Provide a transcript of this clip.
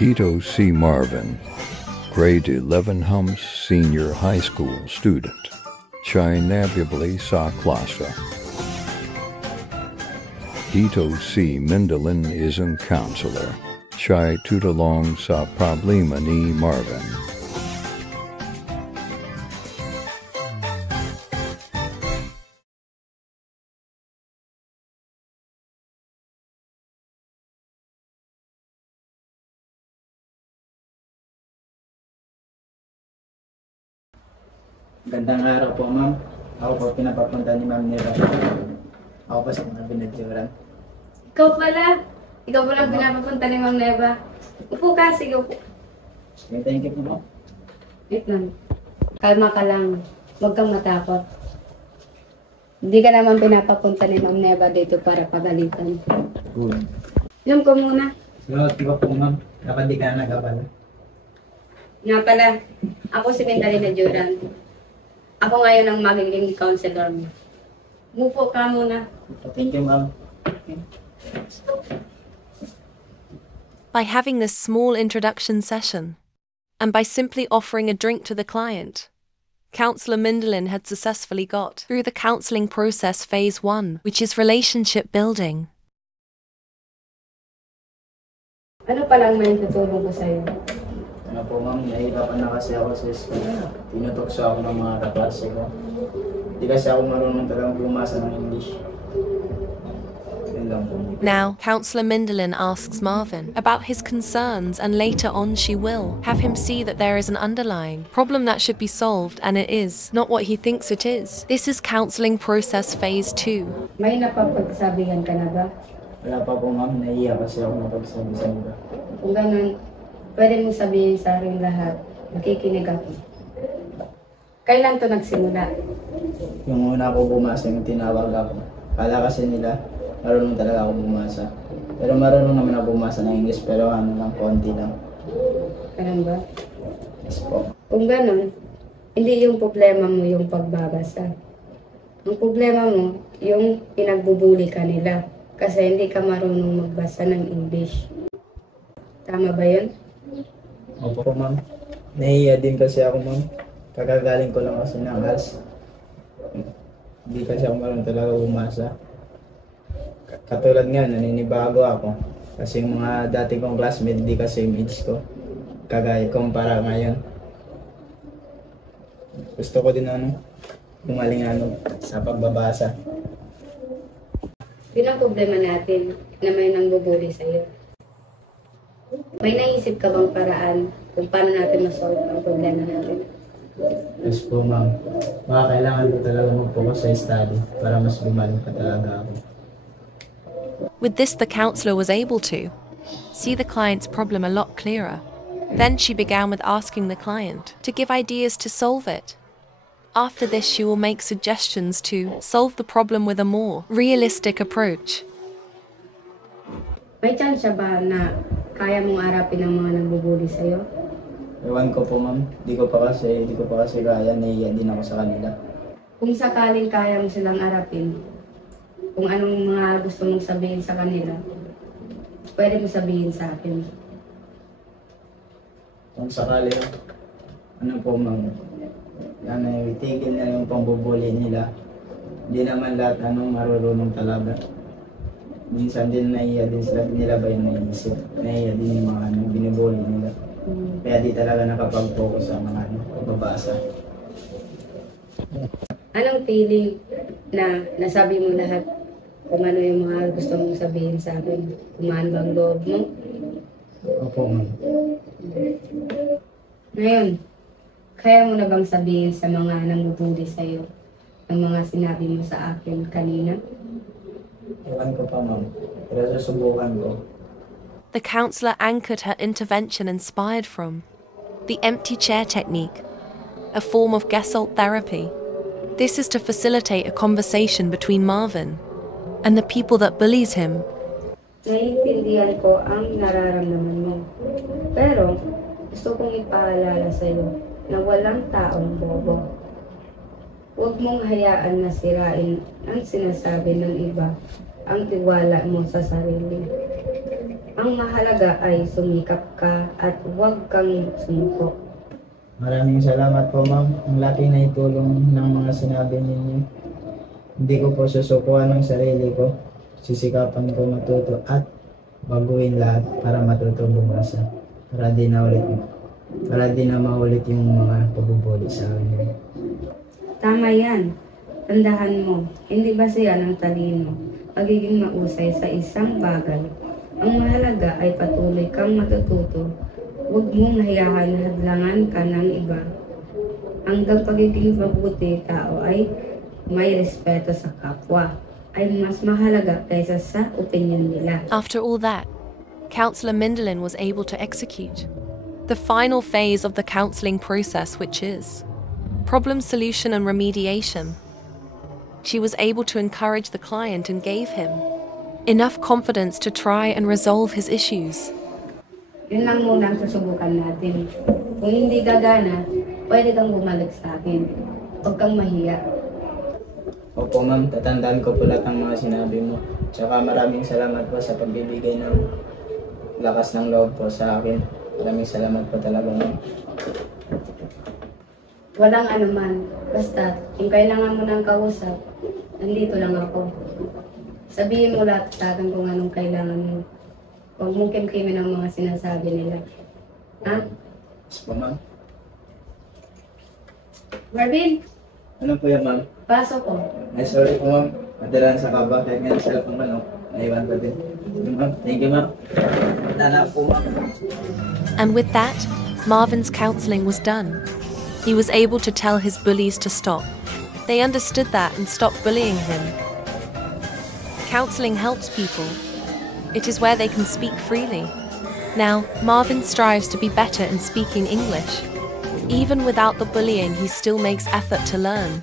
Ito C. Marvin, grade 11 Hums senior high school student. Siya nabibili sa klase. Ito C. Mendelin isang counselor. Siya tutulong sa problema ni Marvin. Gandang araw po, ma'am. Ako po pinapapunta ni Ma'am Nera. Ako pa sa mga binadjuran. Ikaw pala. Ikaw pala pinapapunta ni Ma'am Neva. Upo ka, sige upo. Okay, thank you po, ma'am. Wait lang. Kalma ka lang. Huwag kang matakot. Hindi ka naman pinapapunta ni Ma'am Neva dito para pagalitan. Good. Yun ko muna. Salamat po, ma'am. Dapat di ka na nagkabala. Nga pala, ako si Mindalina Juran. Ako ngayon ang magiging counselor mo. Mupo ka muna. Thank you, ma'am. By having this small introduction session, and by simply offering a drink to the client, Counsellor Mindelin had successfully got through the counselling process phase 1, which is relationship building. Ano palang may tutulong ko sa'yo? Ano po, ma'am, nahihirapan na kasi ako sa school. Tinutokso ako ng mga kaklase ko. Hindi kasi ako marunong talagang bumasa ng English. Yun lang po. Now, Counsellor Mindelin asks Marvin about his concerns, and later on she will have him see that there is an underlying problem that should be solved, and it is not what he thinks it is. This is counselling process phase 2. May napapagsabihan ka na ba? Wala pa po, ma'am. Nahihiya kasi ako mapagsabi sa iba. Kung ganun, pwede mong sabihin sa akin lahat. Nakikinig ako. Kailan to nagsimula? Yung una ako bumasa, yung tinawag ako. Kala kasi nila, marunong talaga ako bumasa. Pero marunong naman ako bumasa ng English, pero ano lang, konti lang. Ganun ba? Yes po. Kung ganun, hindi yung problema mo yung pagbabasa. Ang problema mo, yung pinagbubuli ka nila. Kasi hindi ka marunong magbasa ng English. Tama ba yun? Opo, ma'am. Nahihiya din kasi ako, ma'am. Kakagaling ko lang kasi ng ALS. Hindi kasi ako marunong talaga bumasa. Katulad nga, naninibago ako. Kasi yung mga dati kong classmate, di kasi yung age ko. Kagaya kumpara ngayon. Gusto ko din gumaling sa pagbabasa. Yun ang problema natin na may nangbubuli sa'yo. May naisip ka bang paraan kung paano natin masolve ang problema natin? Yes po, ma'am. Baka kailangan ko talaga mag-focus sa study para mas gumaling pa talaga ako. With this, the counsellor was able to see the client's problem a lot clearer. Then she began with asking the client to give ideas to solve it. After this, she will make suggestions to solve the problem with a more realistic approach. May chance ba na kaya mong harapin ang mga nagbubuli sa'yo? Ewan ko po, ma'am. Di ko pa kasi kaya. Nahihiya din ako sa kanila. Kung sakaling kaya mo silang harapin, kung anong mga gusto mong sabihin sa kanila, pwede mo sabihin sa akin. Kung sakali, ano po, ma'am, itigil na yung pambubuli nila. Hindi naman lahat marunong talaga. Minsan din nahihiya din sila, nila ba yung naisip. Nahihiya din yung mga binibuli nila. Kaya di talaga nakapag-focus sa mga pagbabasa. Anong feeling na nasabi mo lahat kung ano yung mga gusto mong sabihin sa akin? Kumaan ba ang loob mo? Opo, ma'am. Ngayon, kaya mo na bang sabihin sa mga nangbubuli sa'yo ang mga sinabi mo sa akin kanina? Ewan ko pa, ma'am. Pero susubukan ko. The counsellor anchored her intervention inspired from the empty chair technique, a form of Gestalt therapy. This is to facilitate a conversation between Marvin and the people that bullies him. Naiintindihan ko ang nararamdaman mo. Pero, gusto kong ipaalala sa'yo na walang taong bobo. Huwag mong hayaan na sirain ang sinasabi ng iba ang tiwala mo sa sarili. Ang mahalaga ay sumikap ka at huwag kang sumuko. Maraming salamat po ma'am. Ang laki na itulong ng mga sinabi ninyo. Hindi ko po susukuhan ng sarili ko. Sisikapan ko matuto at baguhin lahat para matuto bumasa. Para di na maulit yung mga pagbubuli sa akin. Tama yan. Tandahan mo, hindi basihan ng talino, pagiging mausay sa isang bagay. Ang mahalaga ay patuloy kang matututo. Huwag mong hayahan hadlangan ka ng iba. Hanggang pagiging mabuti tao ay may respeto sa kapwa, ay mas mahalaga kaysa sa opinion nila. After all that, Councillor Mindelin was able to execute the final phase of the counselling process, which is problem solution and remediation. She was able to encourage the client and gave him enough confidence to try and resolve his issues. Yun lang muna ang susubukan natin. Kung hindi gagana, pwede kang bumalik sa akin. Huwag kang mahiya. Opo ma'am, tatandaan ko po lahat ng mga sinabi mo. Tsaka maraming salamat po sa pagbibigay ng lakas ng loob po sa akin. Maraming salamat po talaga ma'am. Walang anuman. Basta, kung kailangan mo ng kausap, nandito lang ako. Sabihin mo lahat sa akin kung anong kailangan mo. Huwag mong kimkimin ang mga sinasabi nila. Ha? Yes po ma'am. Marvin, Ano po yan ma'am? pasok ko. Ay sorry po ma'am. Madalaan sa kaba kahit nga sa lapang manok. Naiwan ko din. Thank you ma'am. Tala po ma'am. And with that, Marvin's counselling was done. He was able to tell his bullies to stop. They understood that and stopped bullying him. Counselling helps people. It is where they can speak freely. Now, Marvin strives to be better in speaking English. Even without the bullying, he still makes effort to learn.